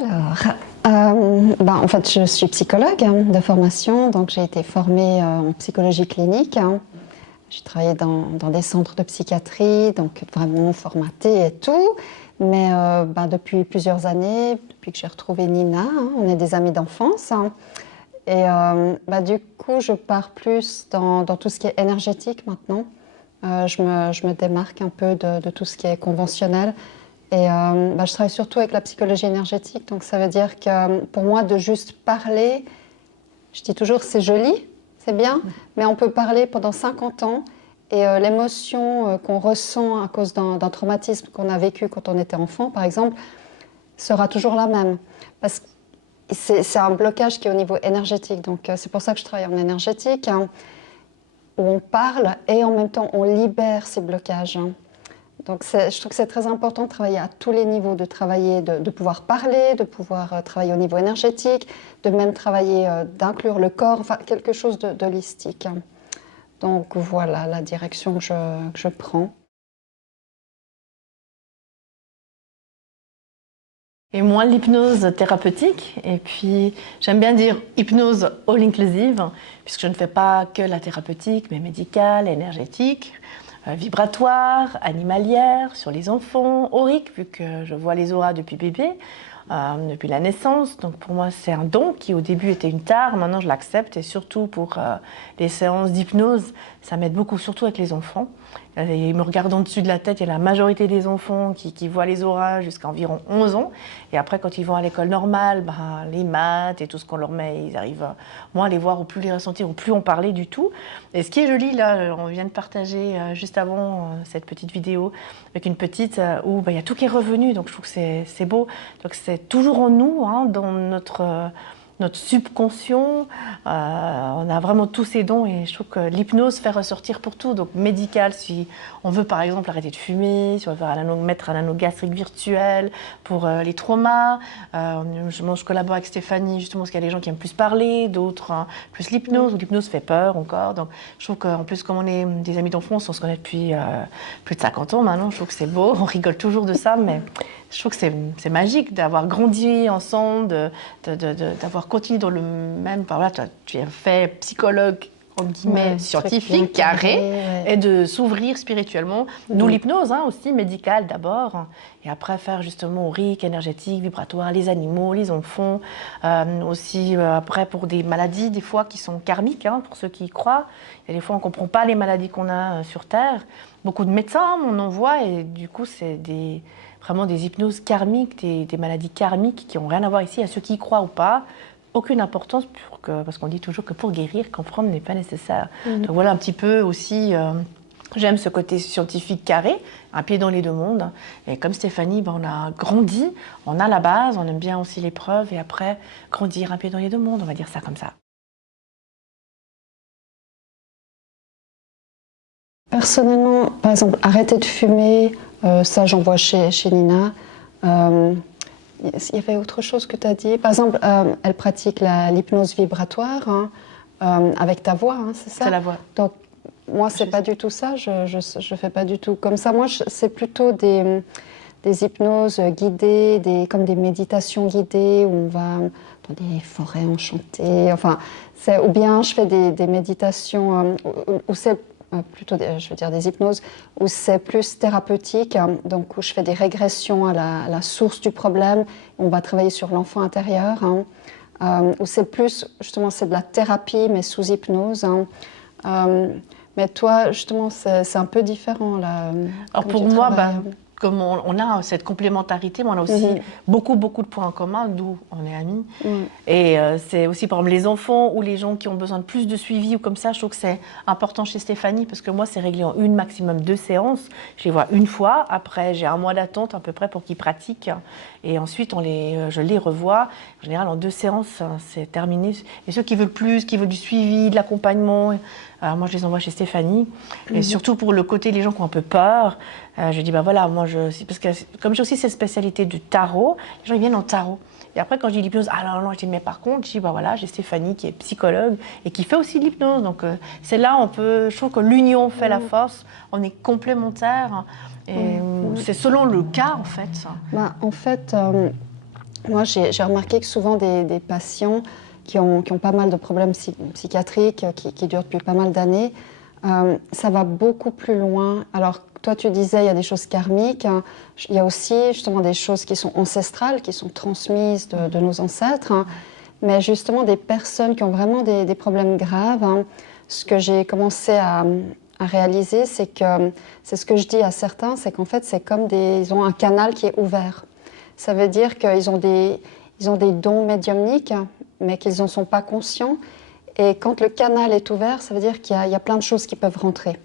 Alors, en fait, je suis psychologue de formation, donc j'ai été formée en psychologie clinique. J'ai travaillé dans des centres de psychiatrie, donc vraiment formatée et tout. Mais depuis plusieurs années, depuis que j'ai retrouvé Nina, on est des amis d'enfance. Et du coup, je pars plus dans tout ce qui est énergétique maintenant. Je me démarque un peu de tout ce qui est conventionnel. Et je travaille surtout avec la psychologie énergétique. Donc ça veut dire que pour moi, de juste parler, je dis toujours c'est joli, c'est bien, mais on peut parler pendant 50 ans et l'émotion qu'on ressent à cause d'un traumatisme qu'on a vécu quand on était enfant, par exemple, sera toujours la même. Parce que c'est un blocage qui est au niveau énergétique. Donc c'est pour ça que je travaille en énergétique, où on parle et en même temps on libère ces blocages. Donc je trouve que c'est très important de travailler à tous les niveaux, de travailler, de pouvoir parler, de pouvoir travailler au niveau énergétique, de même travailler, d'inclure le corps, enfin quelque chose d'holistique. Donc voilà la direction que je prends. Et moi, l'hypnose thérapeutique. Et puis, j'aime bien dire hypnose all inclusive, puisque je ne fais pas que la thérapeutique, mais médicale, énergétique, vibratoire, animalière, sur les enfants, aurique, vu que je vois les auras depuis bébé, depuis la naissance. Donc pour moi, c'est un don qui au début était une tare, maintenant je l'accepte. Et surtout pour les séances d'hypnose, ça m'aide beaucoup, surtout avec les enfants. Ils me regardent en dessus de la tête, il y a la majorité des enfants qui voient les auras jusqu'à environ 11 ans. Et après, quand ils vont à l'école normale, les maths et tout ce qu'on leur met, ils arrivent moins à les voir ou plus les ressentir ou plus en parler du tout. Et ce qui est joli, là, on vient de partager juste avant cette petite vidéo avec une petite où il y a tout qui est revenu. Donc je trouve que c'est beau. Donc c'est toujours en nous, dans notre subconscient, on a vraiment tous ces dons et je trouve que l'hypnose fait ressortir pour tout. Donc médical, si on veut par exemple arrêter de fumer, si on veut mettre un anneau gastrique virtuel pour les traumas. Je collabore avec Stéphanie justement parce qu'il y a des gens qui aiment plus parler, d'autres plus l'hypnose, ou l'hypnose fait peur encore. Donc je trouve qu'en plus comme on est des amis d'enfance, on se connaît depuis plus de 50 ans maintenant, je trouve que c'est beau, on rigole toujours de ça, mais je trouve que c'est magique d'avoir grandi ensemble, d'avoir continué dans le même... Voilà, tu es fait psychologue, entre guillemets, scientifique, carré, et de s'ouvrir spirituellement. Nous, l'hypnose, aussi, médicale d'abord, et après faire justement aurique, énergétique, vibratoire, les animaux, les enfants, aussi après pour des maladies, des fois, qui sont karmiques, pour ceux qui y croient. Et des fois, on ne comprend pas les maladies qu'on a sur Terre. Beaucoup de médecins, on en voit, et du coup, c'est vraiment des hypnoses karmiques, des maladies karmiques qui n'ont rien à voir ici, à ceux qui y croient ou pas. Aucune importance, parce qu'on dit toujours que pour guérir, comprendre n'est pas nécessaire. Donc voilà un petit peu aussi, j'aime ce côté scientifique carré, un pied dans les deux mondes. Et comme Stéphanie, on a grandi, on a la base, on aime bien aussi l'épreuve, et après, grandir un pied dans les deux mondes, on va dire ça comme ça. Personnellement, par exemple, arrêter de fumer, ça j'en vois chez Nina. Il y avait autre chose que tu as dit. Par exemple, elle pratique l'hypnose vibratoire avec ta voix, c'est ça? C'est la voix. Donc, moi, c'est pas du tout ça. Je fais pas du tout comme ça. Moi, c'est plutôt des hypnoses guidées, comme des méditations guidées où on va dans des forêts enchantées. Enfin, ou bien je fais des méditations où c'est plutôt, je veux dire, des hypnoses où c'est plus thérapeutique, donc où je fais des régressions à la source du problème. On va travailler sur l'enfant intérieur, où c'est plus, justement, c'est de la thérapie, mais sous hypnose. Mais toi, justement, c'est un peu différent, là. Alors pour moi, comme on a cette complémentarité, mais on a aussi beaucoup de points en commun, d'où on est amis. Et c'est aussi, par exemple, les enfants ou les gens qui ont besoin de plus de suivi ou comme ça, je trouve que c'est important chez Stéphanie, parce que moi, c'est réglé en maximum 2 séances. Je les vois une fois, après j'ai 1 mois d'attente à peu près pour qu'ils pratiquent. Et ensuite, je les revois. En général, en 2 séances, c'est terminé. Et ceux qui veulent plus, qui veulent du suivi, de l'accompagnement, moi, je les envoie chez Stéphanie. Et surtout pour le côté, les gens qui ont un peu peur, je dis, voilà, parce que comme j'ai aussi cette spécialité du tarot, les gens ils viennent en tarot. Et après, quand je dis l'hypnose, non, je dis, mais par contre, je dis, voilà, j'ai Stéphanie qui est psychologue et qui fait aussi l'hypnose. Donc, c'est là, je trouve que l'union fait la force, on est complémentaires. Et c'est selon le cas, en fait. En fait, Moi, j'ai remarqué que souvent des patients qui ont pas mal de problèmes psychiatriques, qui durent depuis pas mal d'années, ça va beaucoup plus loin. Alors, toi, tu disais, il y a des choses karmiques, hein. Il y a aussi justement des choses qui sont ancestrales, qui sont transmises de nos ancêtres, hein. Mais justement, des personnes qui ont vraiment des problèmes graves, hein. Ce que j'ai commencé à réaliser, c'est que, c'est ce que je dis à certains, c'est qu'en fait, c'est comme ils ont un canal qui est ouvert. Ça veut dire qu'ils ont ils ont des dons médiumniques, mais qu'ils n'en sont pas conscients. Et quand le canal est ouvert, ça veut dire qu'il y a plein de choses qui peuvent rentrer.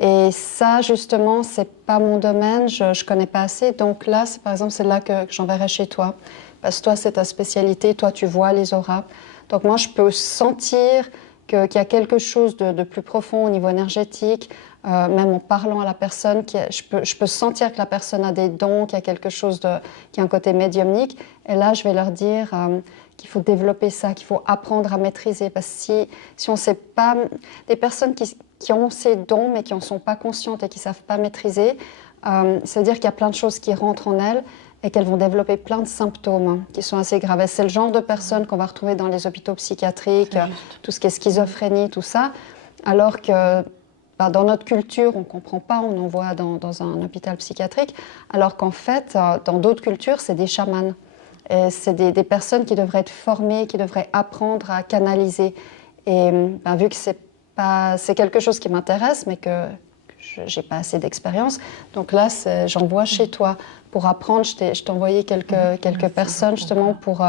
Et ça, justement, c'est pas mon domaine, je connais pas assez. Donc là, par exemple, c'est là que j'enverrai chez toi. Parce que toi, c'est ta spécialité, toi, tu vois les auras. Donc moi, je peux sentir qu'il y a quelque chose de plus profond au niveau énergétique, même en parlant à la personne, je peux sentir que la personne a des dons, qu'il y a quelque chose qui a un côté médiumnique. Et là, je vais leur dire qu'il faut développer ça, qu'il faut apprendre à maîtriser. Parce que si on ne sait pas, des personnes qui ont ces dons, mais qui n'en sont pas conscientes et qui ne savent pas maîtriser, c'est-à-dire qu'il y a plein de choses qui rentrent en elles et qu'elles vont développer plein de symptômes, hein, qui sont assez graves. Et c'est le genre de personnes qu'on va retrouver dans les hôpitaux psychiatriques, tout ce qui est schizophrénie, tout ça, alors que dans notre culture, on ne comprend pas, on envoie dans un hôpital psychiatrique, alors qu'en fait, dans d'autres cultures, c'est des chamans. Et c'est des personnes qui devraient être formées, qui devraient apprendre à canaliser. Et vu que c'est quelque chose qui m'intéresse, mais que je n'ai pas assez d'expérience, donc là, j'envoie chez toi pour apprendre. Je t'ai envoyé quelques personnes justement pour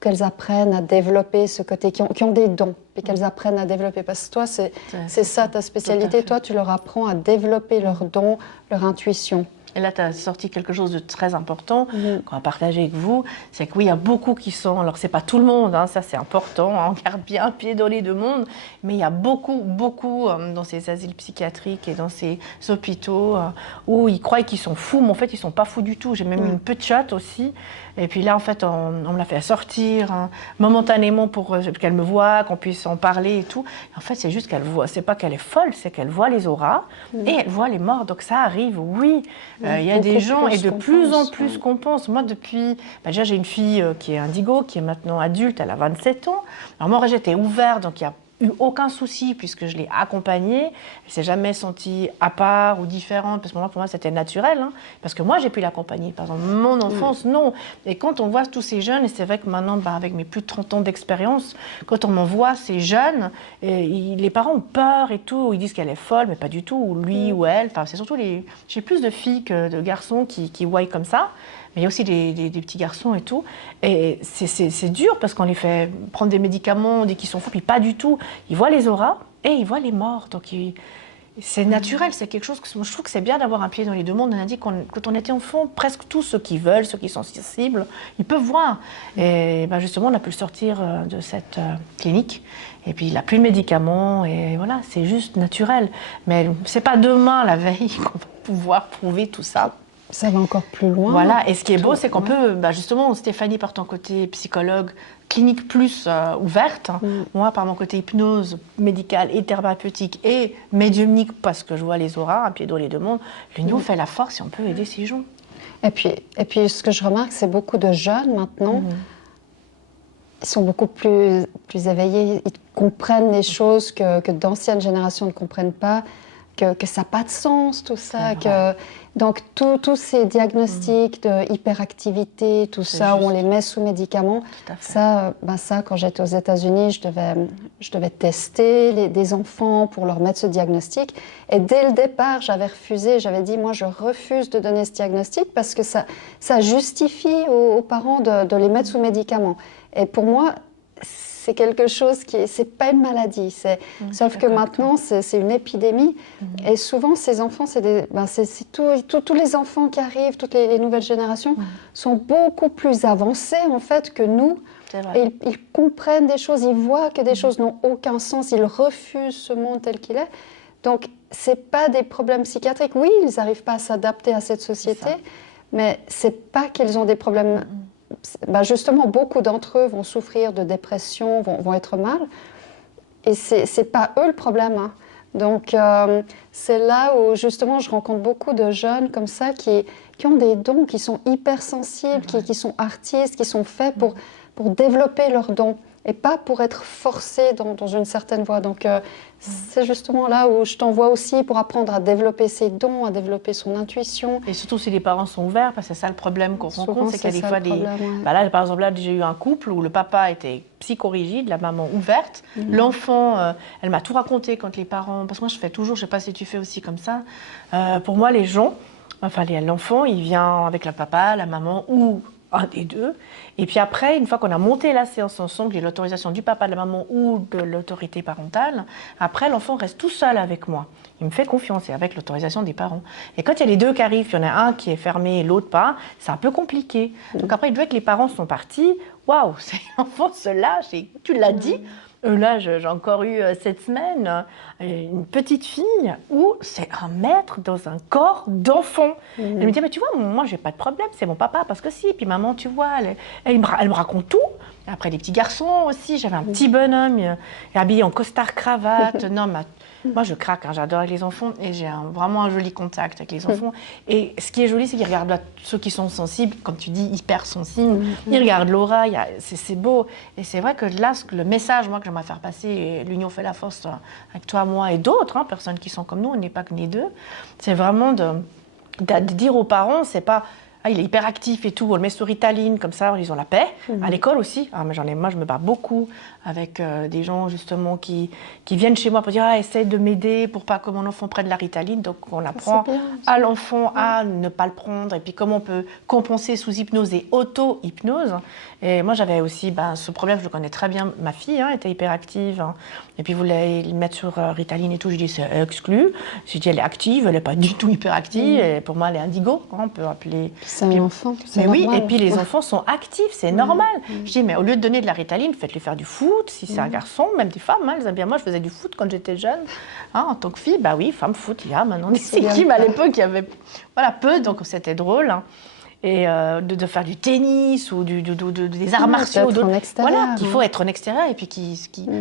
qu'elles apprennent à développer ce côté, qui ont des dons, et qu'elles apprennent à développer. Parce que toi, c'est ça ta spécialité. Toi, tu leur apprends à développer leurs dons, leur intuition. Et là, tu as sorti quelque chose de très important qu'on va partager avec vous. C'est que oui, il y a beaucoup qui sont... Alors, c'est pas tout le monde, hein, ça c'est important, hein, on garde bien pied dans les deux mondes. Mais il y a beaucoup dans ces asiles psychiatriques et dans ces hôpitaux où ils croient qu'ils sont fous, mais en fait, ils sont pas fous du tout. J'ai même une petite aussi. Et puis là, en fait, on me l'a fait sortir momentanément pour qu'elle me voie, qu'on puisse en parler et tout. Et en fait, c'est juste qu'elle voit, c'est pas qu'elle est folle, c'est qu'elle voit les auras et elle voit les morts. Donc ça arrive, oui. Il y a des gens, et de plus en plus qu'on pense. Moi, depuis... déjà, j'ai une fille qui est indigo, qui est maintenant adulte, elle a 27 ans. Alors moi, j'étais ouverte, donc il y a eu aucun souci puisque je l'ai accompagnée. Elle s'est jamais sentie à part ou différente parce que pour moi c'était naturel, hein, parce que moi j'ai pu l'accompagner. Par exemple, mon enfance, non. Et quand on voit tous ces jeunes, et c'est vrai que maintenant avec mes plus de 30 ans d'expérience, quand on m'envoie ces jeunes, les parents ont peur et tout, ils disent qu'elle est folle, mais pas du tout, ou lui ou elle. Enfin, c'est surtout j'ai plus de filles que de garçons qui voient comme ça. Mais il y a aussi des petits garçons et tout. Et c'est dur parce qu'on les fait prendre des médicaments, on dit qu'ils sont fous, puis pas du tout. Ils voient les auras et ils voient les morts. Donc c'est naturel, c'est quelque chose que je trouve que c'est bien d'avoir un pied dans les deux mondes. On a dit quand on était enfant, presque tous ceux qui veulent, ceux qui sont sensibles, ils peuvent voir. Et justement, on a pu le sortir de cette clinique. Et puis il n'a plus de médicaments. Et voilà, c'est juste naturel. Mais c'est pas demain, la veille, qu'on va pouvoir prouver tout ça. Ça va encore plus loin. Voilà, et ce qui est beau, c'est qu'on peut, justement, Stéphanie, par ton côté psychologue, clinique plus ouverte, moi, par mon côté hypnose médicale et thérapeutique et médiumnique, parce que je vois les auras, un pied dans les deux mondes, l'union fait la force et on peut aider ces gens. Et puis ce que je remarque, c'est beaucoup de jeunes maintenant, ils sont beaucoup plus éveillés, ils comprennent les choses que d'anciennes générations ne comprennent pas, que ça n'a pas de sens, tout ça. Donc, tous ces diagnostics de hyperactivité, tout ça, où on les met sous médicaments, ça, quand j'étais aux États-Unis, je devais tester des enfants pour leur mettre ce diagnostic. Et dès le départ, j'avais refusé, j'avais dit, moi, je refuse de donner ce diagnostic parce que ça justifie aux parents de les mettre sous médicaments. Et pour moi, c'est quelque chose c'est pas une maladie, sauf que maintenant c'est une épidémie. Et souvent ces enfants, c'est tous les enfants qui arrivent, toutes les nouvelles générations sont beaucoup plus avancés en fait que nous. Et ils comprennent des choses, ils voient que des choses n'ont aucun sens, ils refusent ce monde tel qu'il est. Donc c'est pas des problèmes psychiatriques. Oui, ils n'arrivent pas à s'adapter à cette société, mais c'est pas qu'ils ont des problèmes. Justement, beaucoup d'entre eux vont souffrir de dépression, vont être mal. Et c'est pas eux le problème. Hein. Donc, c'est là où, justement, je rencontre beaucoup de jeunes comme ça qui qui ont des dons, qui sont hypersensibles, qui sont artistes, qui sont faits pour développer leurs dons et pas pour être forcés dans une certaine voie. Donc, c'est justement là où je t'envoie aussi pour apprendre à développer ses dons, à développer son intuition. Et surtout si les parents sont ouverts, parce que c'est ça le problème qu'on rencontre, c'est qu'il y a des fois des... Ouais. Bah là, par exemple, là, j'ai eu un couple où le papa était psychorigide, la maman ouverte. L'enfant, elle m'a tout raconté quand les parents... Parce que moi, je fais toujours, je ne sais pas si tu fais aussi comme ça. Pour moi, les gens, enfin, l'enfant, il vient avec le papa, la maman ou un des deux. Et puis après, une fois qu'on a monté la séance ensemble, j'ai l'autorisation du papa, de la maman ou de l'autorité parentale, après, l'enfant reste tout seul avec moi. Il me fait confiance et avec l'autorisation des parents. Et quand il y a les deux qui arrivent, il y en a un qui est fermé et l'autre pas, c'est un peu compliqué. Donc après, une fois que les parents sont partis, waouh, l'enfant se lâche et tu l'as dit. Là, j'ai encore eu cette semaine une petite fille où c'est un maître dans un corps d'enfant. Elle me dit, mais tu vois, moi, j'ai pas de problème, c'est mon papa, parce que si. Puis maman, tu vois, elle me raconte tout. Et après, les petits garçons aussi, j'avais un petit bonhomme habillé en costard-cravate. Non, moi, je craque, hein, j'adore les enfants et j'ai vraiment un joli contact avec les enfants. Et ce qui est joli, c'est qu'ils regardent ceux qui sont sensibles, comme tu dis, hypersensibles. Ils regardent l'aura, c'est beau. Et c'est vrai que là, le message, moi, que j'aimerais faire passer, et l'union fait la force avec toi, moi et d'autres, hein, personnes qui sont comme nous, on n'est pas que les deux, c'est vraiment de dire aux parents, c'est pas... Ah, il est hyperactif et tout, on le met sur Ritaline, comme ça, ils ont la paix. À l'école aussi. Ah, mais moi, je me bats beaucoup avec des gens, justement, qui viennent chez moi pour dire « Ah, essaye de m'aider pour pas que mon enfant prenne la Ritaline. » Donc, on apprend à l'enfant à ne pas le prendre. Et puis, comment on peut compenser sous hypnose et auto-hypnose. Et moi, j'avais aussi ce problème, je le connais très bien. Ma fille était hyperactive. Hein, et puis, vous voulez le mettre sur Ritaline et tout. Je dis « C'est exclu. » J'ai dit « Elle est active, elle n'est pas du tout hyperactive. Et pour moi, elle est indigo. Hein, on peut appeler... C'est un enfant. Mais oui, et puis les enfants sont actifs, c'est normal. Je dis, mais au lieu de donner de la Ritaline, faites-les faire du foot, si c'est un garçon, même des femmes. Hein, elles aiment bien. Moi, je faisais du foot quand j'étais jeune. Hein, en tant que fille, bah oui, femme foot, il y a maintenant des équipes. À l'époque, il y avait peu, donc c'était drôle. Hein. Et de faire du tennis ou des arts martiaux. Voilà, qu'il faut être en extérieur et puis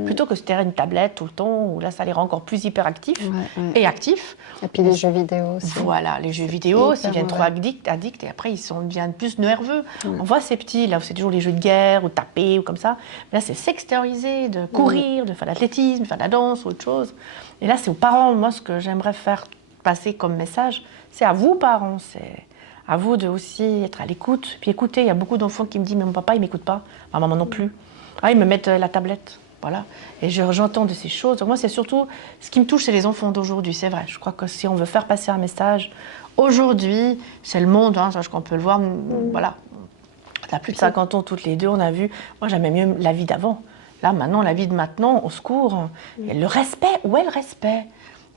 plutôt que se terrer une tablette tout le temps, où là, ça les rend encore plus hyperactifs et actifs. Et puis les jeux vidéo aussi. Voilà, les jeux vidéo, s'ils viennent trop addicts et après, ils deviennent plus nerveux. On voit ces petits, là où c'est toujours les jeux de guerre ou taper ou comme ça. Mais là, c'est s'extérioriser, de courir, de faire de l'athlétisme, de faire de la danse ou autre chose. Et là, c'est aux parents. Moi, ce que j'aimerais faire passer comme message, c'est à vous, parents, c'est... À vous de aussi être à l'écoute. Puis écoutez, il y a beaucoup d'enfants qui me disent « Mais mon papa, il ne m'écoute pas. Ma maman non plus. Ah, ils me mettent la tablette. » Voilà. Et j'entends de ces choses. Donc moi, c'est surtout... Ce qui me touche, c'est les enfants d'aujourd'hui, c'est vrai. Je crois que si on veut faire passer un message, aujourd'hui, c'est le monde, hein, ça, qu'on peut le voir. Voilà. On a plus de 50 ans toutes les deux, on a vu... Moi, j'aimais mieux la vie d'avant. Là, maintenant, la vie de maintenant, au secours. Et le respect, où est le respect ?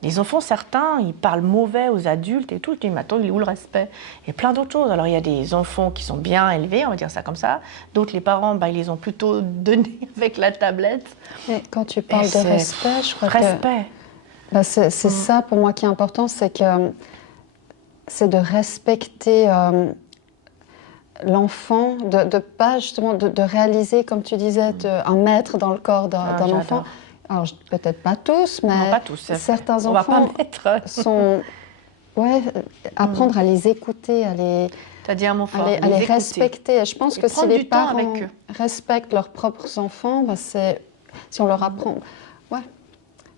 Les enfants, certains, ils parlent mauvais aux adultes et tout. Je dis, mais attends, il est où le respect? Et plein d'autres choses. Alors, il y a des enfants qui sont bien élevés, on va dire ça comme ça. D'autres, les parents, ils les ont plutôt donnés avec la tablette. Et quand tu parles de respect, je crois que... c'est ça, pour moi, qui est important, c'est de respecter l'enfant, de pas, justement, de réaliser, comme tu disais, un maître dans le corps d'un enfant. Alors, peut-être pas tous, mais non, pas tous, certains enfants sont... Ouais, apprendre à les écouter, à les respecter. Je pense que si les parents respectent leurs propres enfants, si on leur apprend... Ouais.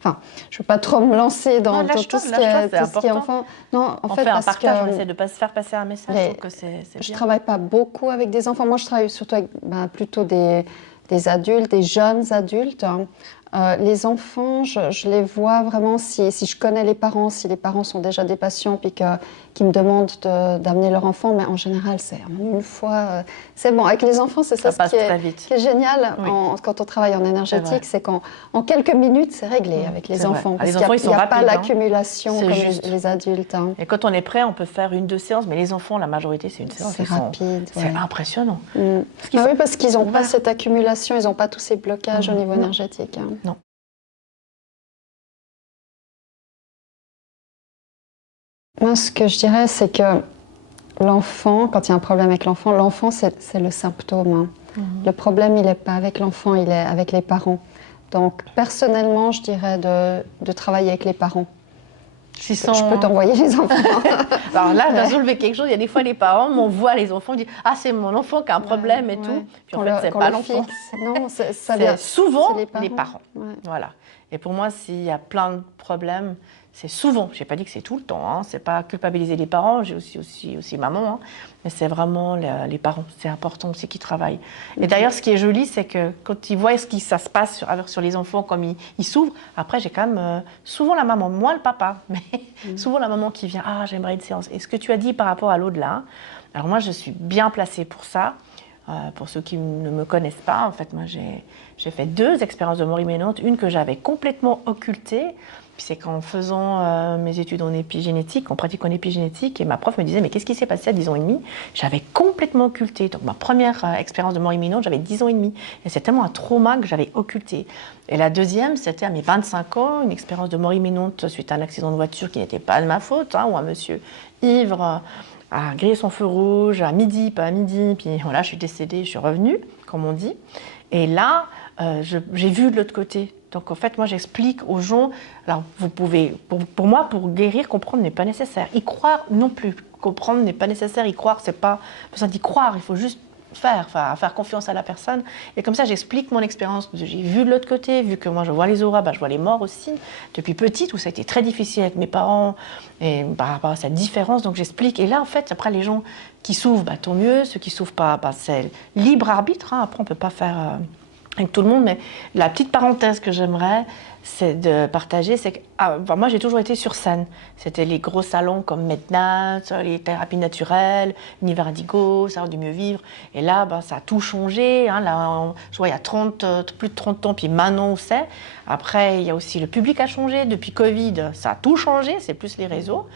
Enfin, je ne veux pas trop me lancer dans tout ce qui est enfant. Non, on fait un partage, on essaie de pas se faire passer un message. Je trouve que c'est bien. Je ne travaille pas beaucoup avec des enfants. Moi, je travaille surtout avec plutôt des adultes, des jeunes adultes. Les enfants, je les vois vraiment si je connais les parents, si les parents sont déjà des patients puis qui me demandent d'amener leur enfant, mais en général, c'est une fois, c'est bon. Avec les enfants, c'est ça qui est génial quand on travaille en énergétique, c'est qu'en quelques minutes, c'est réglé avec les enfants. Parce qu'il n'y a pas l'accumulation comme les adultes. Hein. Et quand on est prêt, on peut faire 1-2 séances, mais les enfants, la majorité, c'est une séance. C'est rapide. C'est impressionnant. Oui, parce qu'ils n'ont pas cette accumulation, ils n'ont pas tous ces blocages au niveau énergétique. Hein. Non. Moi, ce que je dirais, c'est que l'enfant, quand il y a un problème avec l'enfant, c'est le symptôme. Hein. Le problème, il n'est pas avec l'enfant, il est avec les parents. Donc, personnellement, je dirais de travailler avec les parents. Je peux t'envoyer les enfants. Alors là, tu as soulevé quelque chose. Il y a des fois, les parents m'envoient les enfants, disent « Ah, c'est mon enfant qui a un problème et tout. » Puis en fait, c'est pas l'enfant. Non, c'est souvent les parents. parents. Voilà. Et pour moi, s'il y a plein de problèmes, c'est souvent, je n'ai pas dit que c'est tout le temps, hein, c'est pas culpabiliser les parents, j'ai aussi maman, hein, mais c'est vraiment les parents, c'est important aussi qu'ils travaillent. Et d'ailleurs, ce qui est joli, c'est que quand ils voient ça se passe sur les enfants, comme ils s'ouvrent, après j'ai quand même souvent la maman, moi le papa, mais souvent la maman qui vient, ah j'aimerais une séance. Et ce que tu as dit par rapport à l'au-delà, alors moi je suis bien placée pour ça. Pour ceux qui ne me connaissent pas, en fait, moi j'ai fait 2 expériences de mort imminente, une que j'avais complètement occultée. Puis c'est qu'en faisant mes études en épigénétique, en pratique en épigénétique, et ma prof me disait « Mais qu'est-ce qui s'est passé à 10 ans et demi ?» J'avais complètement occulté. Donc ma première expérience de mort imminente, j'avais 10 ans et demi. Et c'est tellement un trauma que j'avais occulté. Et la deuxième, c'était à mes 25 ans, une expérience de mort imminente suite à un accident de voiture qui n'était pas de ma faute, hein, où un monsieur ivre a grillé son feu rouge à midi, pas à midi. Puis voilà, je suis décédée, je suis revenue, comme on dit. Et là, j'ai vu de l'autre côté. Donc en fait, moi j'explique aux gens, alors vous pouvez, pour moi, pour guérir, comprendre n'est pas nécessaire. Y croire non plus. Comprendre n'est pas nécessaire, y croire, c'est pas besoin d'y croire, il faut juste faire confiance à la personne. Et comme ça, j'explique mon expérience. J'ai vu de l'autre côté, vu que moi je vois les auras, je vois les morts aussi. Depuis petite, où ça a été très difficile avec mes parents, et par rapport à cette différence, donc j'explique. Et là, en fait, après les gens qui s'ouvrent, tant mieux. Ceux qui s'ouvrent pas, c'est libre arbitre. Hein. Après, on peut pas faire avec tout le monde, mais la petite parenthèse que j'aimerais, c'est de partager, c'est que moi j'ai toujours été sur scène. C'était les gros salons comme Medna, les thérapies naturelles, Univers Indigo, Savoir du mieux vivre. Et là, ça a tout changé. Hein. Là, je vois, il y a plus de 30 ans, puis maintenant on sait. Après, il y a aussi le public a changé. Depuis Covid, ça a tout changé, c'est plus les réseaux.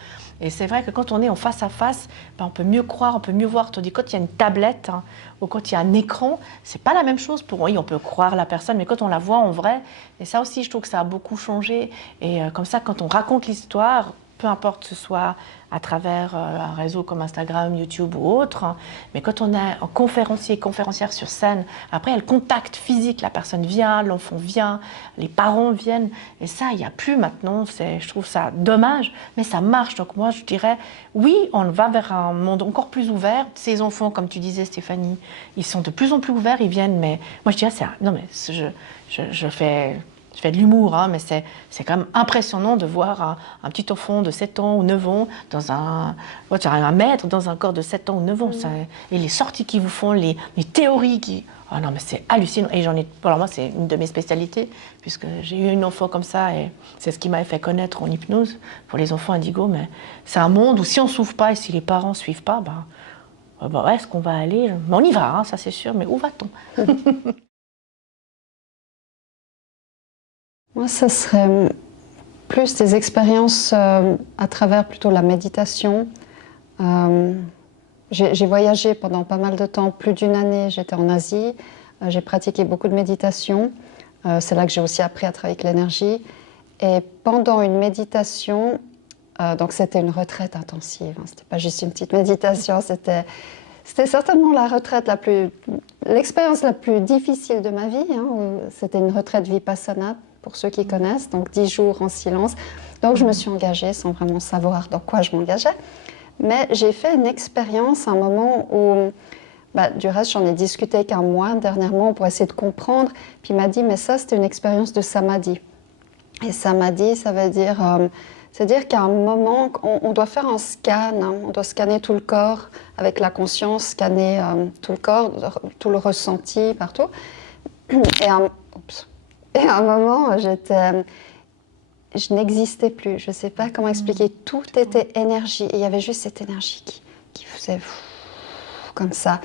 Et c'est vrai que quand on est en face à face, on peut mieux croire, on peut mieux voir. Tandis que quand il y a une tablette hein, ou quand il y a un écran, c'est pas la même chose. Oui, on peut croire la personne, mais quand on la voit en vrai, et ça aussi, je trouve que ça a beaucoup changé. Et comme ça, quand on raconte l'histoire, peu importe que ce soit à travers un réseau comme Instagram, YouTube ou autre, hein, mais quand on est en conférencière sur scène, après il y a le contact physique, la personne vient, l'enfant vient, les parents viennent, et ça, il n'y a plus maintenant, je trouve ça dommage, mais ça marche. Donc moi, je dirais, oui, on va vers un monde encore plus ouvert. Ces enfants, comme tu disais, Stéphanie, ils sont de plus en plus ouverts, ils viennent, mais moi je dirais, non mais je fais de l'humour, hein, mais c'est quand même impressionnant de voir un petit enfant de 7 ans ou 9 ans dans un maître dans un corps de 7 ans ou 9 ans. Et les sorties qu'ils vous font, les théories qui... Oh non, mais c'est hallucinant. Et alors moi, c'est une de mes spécialités, puisque j'ai eu une enfant comme ça, et c'est ce qui m'avait fait connaître en hypnose pour les enfants indigos. Mais c'est un monde où si on ne s'ouvre pas et si les parents ne suivent pas, est-ce qu'on va aller... Mais on y va, hein, ça c'est sûr, mais où va-t-on? Moi, ça serait plus des expériences à travers plutôt la méditation. J'ai voyagé pendant pas mal de temps, plus d'1 année, j'étais en Asie. J'ai pratiqué beaucoup de méditation. C'est là que j'ai aussi appris à travailler avec l'énergie. Et pendant une méditation, donc c'était une retraite intensive, hein, c'était pas juste une petite méditation, c'était certainement l'expérience la plus difficile de ma vie. Hein, c'était une retraite Vipassana, pour ceux qui connaissent, donc 10 jours en silence. Donc je me suis engagée sans vraiment savoir dans quoi je m'engageais. Mais j'ai fait une expérience à un moment où, du reste, j'en ai discuté avec un moine dernièrement pour essayer de comprendre. Puis il m'a dit, mais ça, c'était une expérience de samadhi. Et samadhi, ça veut dire... c'est-à-dire qu'à un moment, on doit faire un scan, hein, on doit scanner tout le corps avec la conscience, scanner tout le corps, tout le ressenti partout. Et à un moment, je n'existais plus. Je ne sais pas comment expliquer. Tout était énergie. Et il y avait juste cette énergie qui faisait comme ça.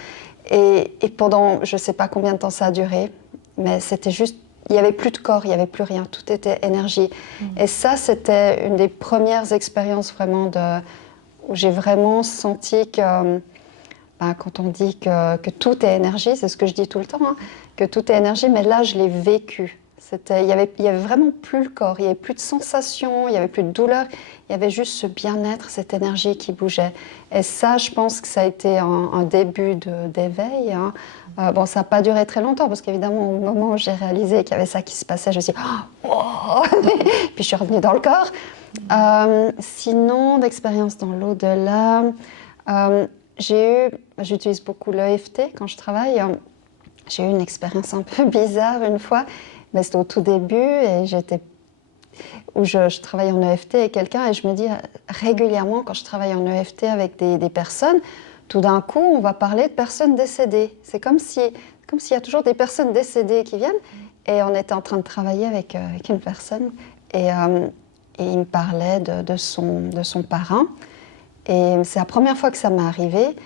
Et pendant, je ne sais pas combien de temps ça a duré, mais c'était juste... Il n'y avait plus de corps, il n'y avait plus rien. Tout était énergie. Et ça, c'était une des premières expériences vraiment où j'ai vraiment senti que... quand on dit que tout est énergie, c'est ce que je dis tout le temps, hein, que tout est énergie, mais là, je l'ai vécu. Il y avait vraiment plus le corps, il n'y avait plus de sensations, il n'y avait plus de douleur, il y avait juste ce bien-être, cette énergie qui bougeait. Et ça, je pense que ça a été un début d'éveil. Hein. Ça n'a pas duré très longtemps, parce qu'évidemment, au moment où j'ai réalisé qu'il y avait ça qui se passait, je me suis dit « Oh !» Puis je suis revenue dans le corps. Sinon, d'expérience dans l'au-delà, j'utilise beaucoup l'EFT quand je travaille. J'ai eu une expérience un peu bizarre une fois, mais c'était au tout début et où je travaille en EFT avec quelqu'un et je me dis régulièrement quand je travaille en EFT avec des personnes, tout d'un coup on va parler de personnes décédées. C'est comme s'il y a toujours des personnes décédées qui viennent et on était en train de travailler avec une personne et il me parlait de son parrain et c'est la première fois que ça m'est arrivé.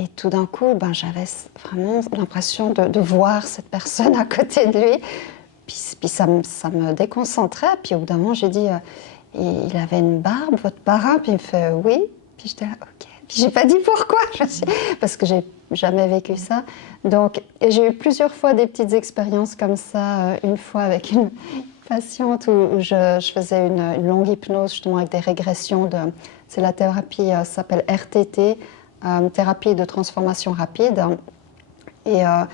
Et tout d'un coup, j'avais vraiment l'impression de voir cette personne à côté de lui. Puis ça me déconcentrait. Puis au bout d'un moment, j'ai dit, il avait une barbe, votre parrain? Puis il me fait, oui. Puis j'étais là, ok. Puis j'ai pas dit pourquoi, parce que j'ai jamais vécu ça. Donc, et j'ai eu plusieurs fois des petites expériences comme ça. Une fois avec une patiente où je faisais une longue hypnose, justement avec des régressions. C'est la thérapie, ça s'appelle RTT. Thérapie de transformation rapide. Et à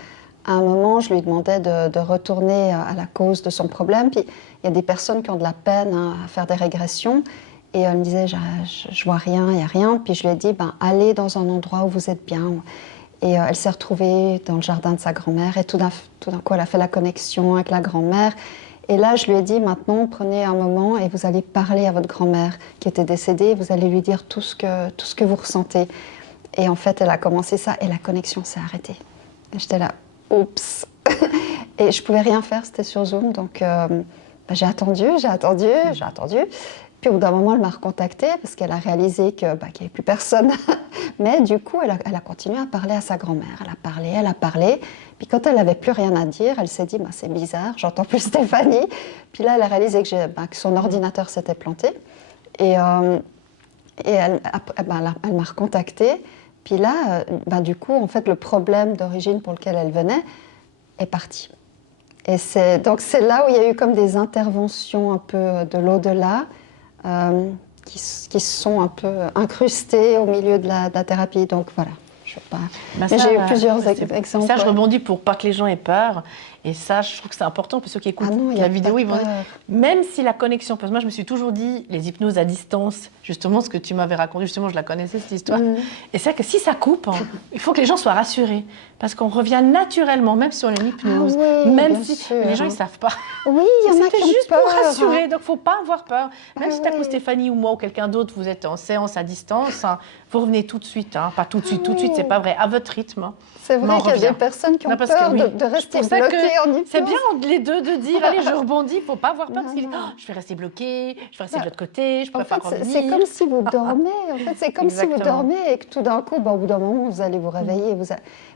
un moment, je lui demandais de retourner à la cause de son problème. Puis il y a des personnes qui ont de la peine à faire des régressions. Et elle me disait, je vois rien, il n'y a rien. Puis je lui ai dit, allez dans un endroit où vous êtes bien. Et elle s'est retrouvée dans le jardin de sa grand-mère. Et tout d'un coup, elle a fait la connexion avec la grand-mère. Et là, je lui ai dit, maintenant, prenez un moment et vous allez parler à votre grand-mère qui était décédée. Vous allez lui dire tout ce que vous ressentez. Et en fait, elle a commencé ça et la connexion s'est arrêtée. Et j'étais là, oups. Et je pouvais rien faire, c'était sur Zoom. Donc j'ai attendu. Puis au bout d'un moment, elle m'a recontactée parce qu'elle a réalisé qu'il n'y avait plus personne. Mais du coup, elle a continué à parler à sa grand-mère. Elle a parlé. Puis quand elle n'avait plus rien à dire, elle s'est dit, c'est bizarre, j'entends plus Stéphanie. Puis là, elle a réalisé que son ordinateur s'était planté. Et elle m'a recontactée. Puis là, du coup, en fait, le problème d'origine pour lequel elle venait est parti. Et donc c'est là où il y a eu comme des interventions un peu de l'au-delà qui se sont un peu incrustées au milieu de la thérapie. Donc voilà, je ne veux pas... Mais j'ai eu plusieurs exemples. Ça, je rebondis pour pas que les gens aient peur. Et ça, je trouve que c'est important pour ceux qui écoutent la vidéo. Ils vont dire, même si la connexion, parce que moi, je me suis toujours dit, les hypnoses à distance, justement, ce que tu m'avais raconté, justement, je la connaissais, cette histoire. Et c'est que si ça coupe, il faut que les gens soient rassurés. Parce qu'on revient naturellement, même si on est en hypnose, même si les gens, ils ne savent pas. Oui, il y en a qui ont juste peur, pour rassurer, donc il ne faut pas avoir peur. Même si tu as Stéphanie ou moi ou quelqu'un d'autre, vous êtes en séance à distance, vous revenez tout de suite. Pas tout de suite, c'est pas vrai, à votre rythme. C'est vrai qu'il y a des personnes qui ont peur de rester bloquées en hypnose. C'est bien entre les deux de dire, allez, je rebondis, il ne faut pas avoir peur. Parce qu'ils disent, je vais rester bloquée, je vais rester de l'autre côté, je ne peux pas revenir. C'est comme si vous dormez. En fait, c'est comme si vous dormez et que tout d'un coup, au bout d'un moment, vous allez vous réveiller.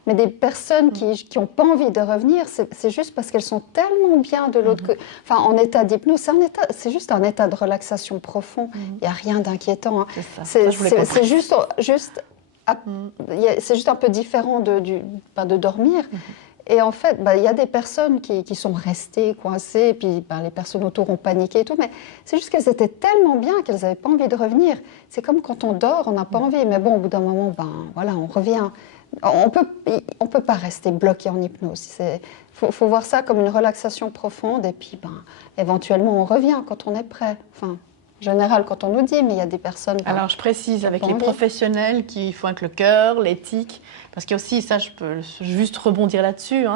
Mais des personnes qui n'ont pas envie de revenir, c'est juste parce qu'elles sont tellement bien de l'autre côté. Enfin, en état d'hypnose, c'est juste un état de relaxation profond. Il n'y a rien d'inquiétant. C'est juste c'est juste un peu différent de dormir. Et en fait, il y a des personnes qui sont restées coincées, et puis les personnes autour ont paniqué et tout, mais c'est juste qu'elles étaient tellement bien qu'elles n'avaient pas envie de revenir. C'est comme quand on dort, on n'a pas envie, mais bon, au bout d'un moment, voilà, on revient. On peut pas rester bloqué en hypnose. Faut voir ça comme une relaxation profonde, et puis éventuellement, on revient quand on est prêt. Enfin, en général, quand on nous dit, mais il y a des personnes... Alors, je précise, avec les professionnels qui font avec le cœur, l'éthique, parce qu'il y a aussi, ça, je peux juste rebondir là-dessus,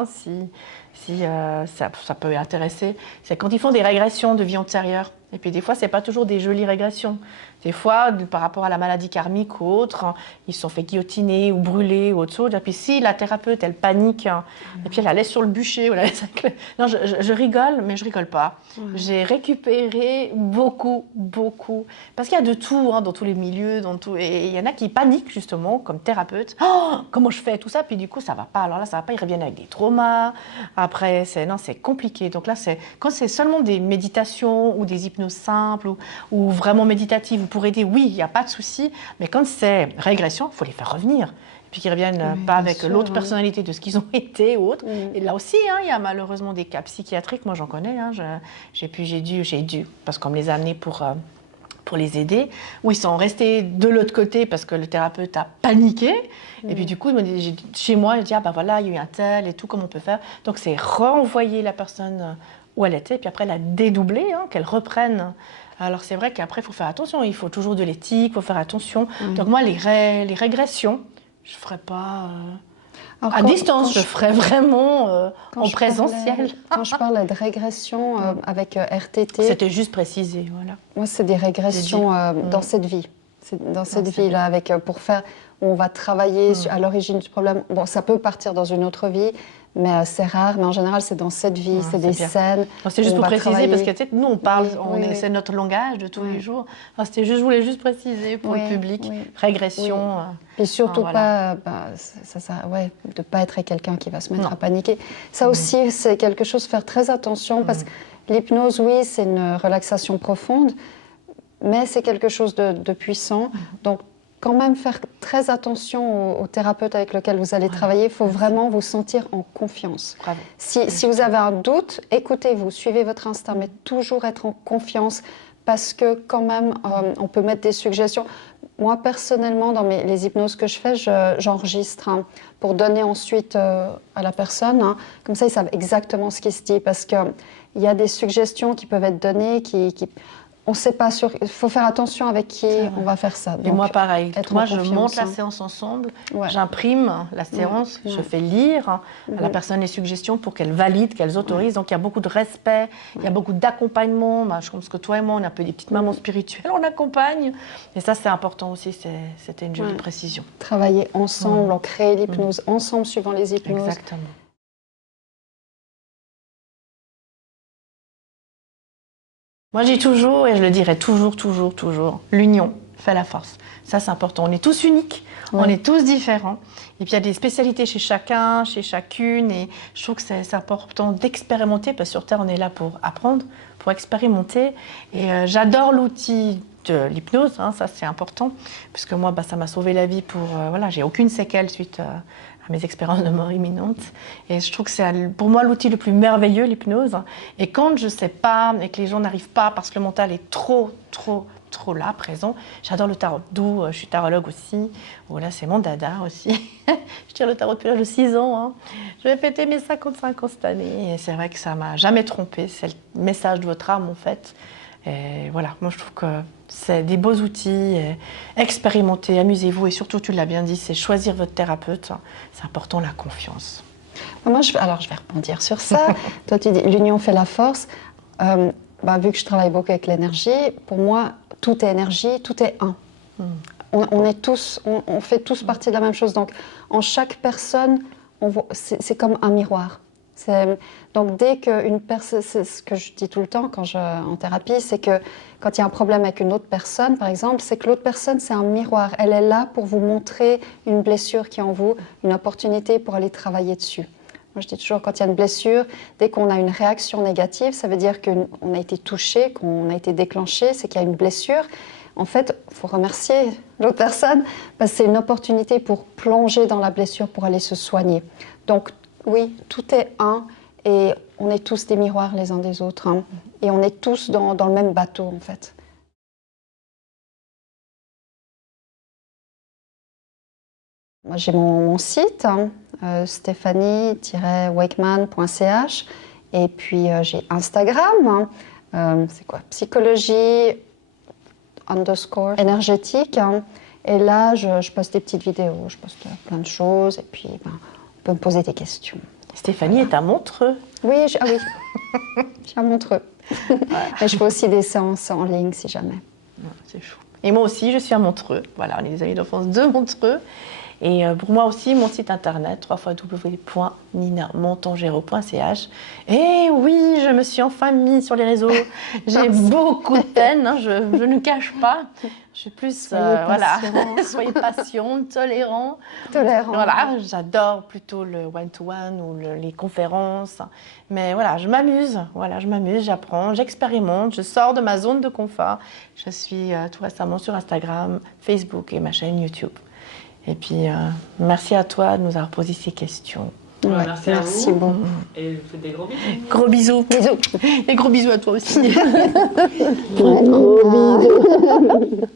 si ça peut intéresser, c'est quand ils font des régressions de vie antérieure. Et puis des fois, ce n'est pas toujours des jolies régressions. Des fois, par rapport à la maladie karmique ou autre, ils se sont fait guillotiner ou brûler ou autre chose. Et puis si la thérapeute, elle panique, et puis elle la laisse sur le bûcher, ou la laisse avec Non, je rigole, mais je rigole pas. J'ai récupéré beaucoup, parce qu'il y a de tout dans tous les milieux, et il y en a qui paniquent justement, comme thérapeute. Oh, comment je fais tout ça? Puis du coup, ça va pas. Alors là, ça va pas, ils reviennent avec des traumas. Après, c'est compliqué. Donc là, quand c'est seulement des méditations ou des hypnoses simples ou vraiment méditatives, pour aider, oui, il n'y a pas de souci, mais quand c'est régression, il faut les faire revenir. Et puis qu'ils ne reviennent pas avec l'autre personnalité de ce qu'ils ont été ou autre. Et là aussi, il y a malheureusement des cas psychiatriques, moi j'en connais, j'ai dû, parce qu'on me les a amenés pour les aider, où ils sont restés de l'autre côté parce que le thérapeute a paniqué. Et puis du coup, chez moi, je dis, voilà, il y a eu un tel et tout, comment on peut faire? Donc c'est renvoyer la personne où elle était, et puis après la dédoubler, hein, qu'elle reprenne. Alors c'est vrai qu'après, il faut faire attention, il faut toujours de l'éthique, il faut faire attention. Donc moi, les régressions, je ne ferai pas à distance, je ferai vraiment en présentiel. Quand je parlais de régression avec RTT... C'était juste précisé, voilà. Moi, c'est des régressions dans cette vie. C'est dans cette vie-là, pour faire... On va travailler à l'origine du problème. Bon, ça peut partir dans une autre vie, mais c'est rare. Mais en général, c'est dans cette vie, c'est des scènes. C'est juste pour préciser, parce que tu sais, nous, on parle, c'est notre langage de tous les jours. Je voulais juste préciser pour le public. Régression. Et surtout pas, de ne pas être avec quelqu'un qui va se mettre à paniquer. Ça aussi, c'est quelque chose, faire très attention, parce que l'hypnose, oui, c'est une relaxation profonde, mais c'est quelque chose de puissant. Donc, quand même faire très attention au thérapeute avec lequel vous allez travailler. Il faut vraiment vous sentir en confiance. Si vous avez un doute, écoutez-vous, suivez votre instinct, mais toujours être en confiance, parce que quand même, on peut mettre des suggestions. Moi, personnellement, dans les hypnoses que je fais, j'enregistre pour donner ensuite à la personne. Comme ça, ils savent exactement ce qui se dit, parce qu'il y a des suggestions qui peuvent être données on ne sait pas sûr. Il faut faire attention avec qui on va faire ça. Donc, et moi, pareil. Moi, je monte la séance ensemble, j'imprime la séance, je fais lire à la personne les suggestions pour qu'elle valide, qu'elle autorise. Donc, il y a beaucoup de respect, il y a beaucoup d'accompagnement. Je pense que toi et moi, on est un peu des petites mamans spirituelles, on accompagne. Et ça, c'est important aussi. C'était une jolie précision. Travailler ensemble, on crée l'hypnose ensemble, suivant les hypnoses. Exactement. Moi, je dis toujours, et je le dirai toujours, l'union fait la force. Ça, c'est important. On est tous uniques, on est tous différents. Et puis, il y a des spécialités chez chacun, chez chacune. Et je trouve que c'est important d'expérimenter, parce que sur Terre, on est là pour apprendre, pour expérimenter. Et j'adore l'outil de l'hypnose, ça, c'est important. Puisque moi, ça m'a sauvé la vie j'ai aucune séquelle suite à mes expériences de mort imminente. Et je trouve que c'est pour moi l'outil le plus merveilleux, l'hypnose. Et quand je ne sais pas et que les gens n'arrivent pas parce que le mental est trop là, présent, j'adore le tarot. D'où je suis tarologue aussi. Voilà, c'est mon dada aussi. Je tire le tarot depuis l'âge de 6 ans. Je vais fêter mes 55 ans cette année. Et c'est vrai que ça ne m'a jamais trompée. C'est le message de votre âme, en fait. Et voilà, moi je trouve que c'est des beaux outils, expérimentez, amusez-vous, et surtout, tu l'as bien dit, c'est choisir votre thérapeute. C'est important, la confiance. Alors je vais rebondir sur ça. Toi tu dis l'union fait la force. Vu que je travaille beaucoup avec l'énergie, pour moi tout est énergie, tout est un. On est tous, on fait tous partie de la même chose. Donc en chaque personne, c'est comme un miroir. Donc dès qu'une personne, c'est ce que je dis tout le temps en thérapie, c'est que quand il y a un problème avec une autre personne, par exemple, c'est que l'autre personne, c'est un miroir. Elle est là pour vous montrer une blessure qui est en vous, une opportunité pour aller travailler dessus. Moi, je dis toujours, quand il y a une blessure, dès qu'on a une réaction négative, ça veut dire qu'on a été touché, qu'on a été déclenché, c'est qu'il y a une blessure. En fait, il faut remercier l'autre personne, parce que c'est une opportunité pour plonger dans la blessure, pour aller se soigner. Donc, oui, tout est un, et on est tous des miroirs les uns des autres, et on est tous dans le même bateau, en fait. Moi, j'ai mon site, stephanie-wakeman.ch, et puis j'ai Instagram, c'est quoi, psychologie _ énergétique, et là, je poste des petites vidéos, je poste plein de choses, et puis on peut me poser des questions. Stéphanie est à Montreux. Oui, je suis à Montreux. Mais je fais aussi des séances en ligne, si jamais. C'est chou. Et moi aussi, je suis à Montreux. Voilà, on est des amis d'enfance de Montreux. Et pour moi aussi, mon site internet, www.ninamontangero.ch. Et oui, je me suis enfin mise sur les réseaux. J'ai beaucoup de peine, je ne cache pas. Je suis plus, soyez patient, tolérant. Voilà, j'adore plutôt le one-to-one ou les conférences. Mais voilà, je m'amuse, j'apprends, j'expérimente, je sors de ma zone de confort. Je suis tout récemment sur Instagram, Facebook et ma chaîne YouTube. Et puis, merci à toi de nous avoir posé ces questions. Merci beaucoup. Et je vous fais des gros bisous. Gros bisous. Et gros bisous à toi aussi. Gros bisous.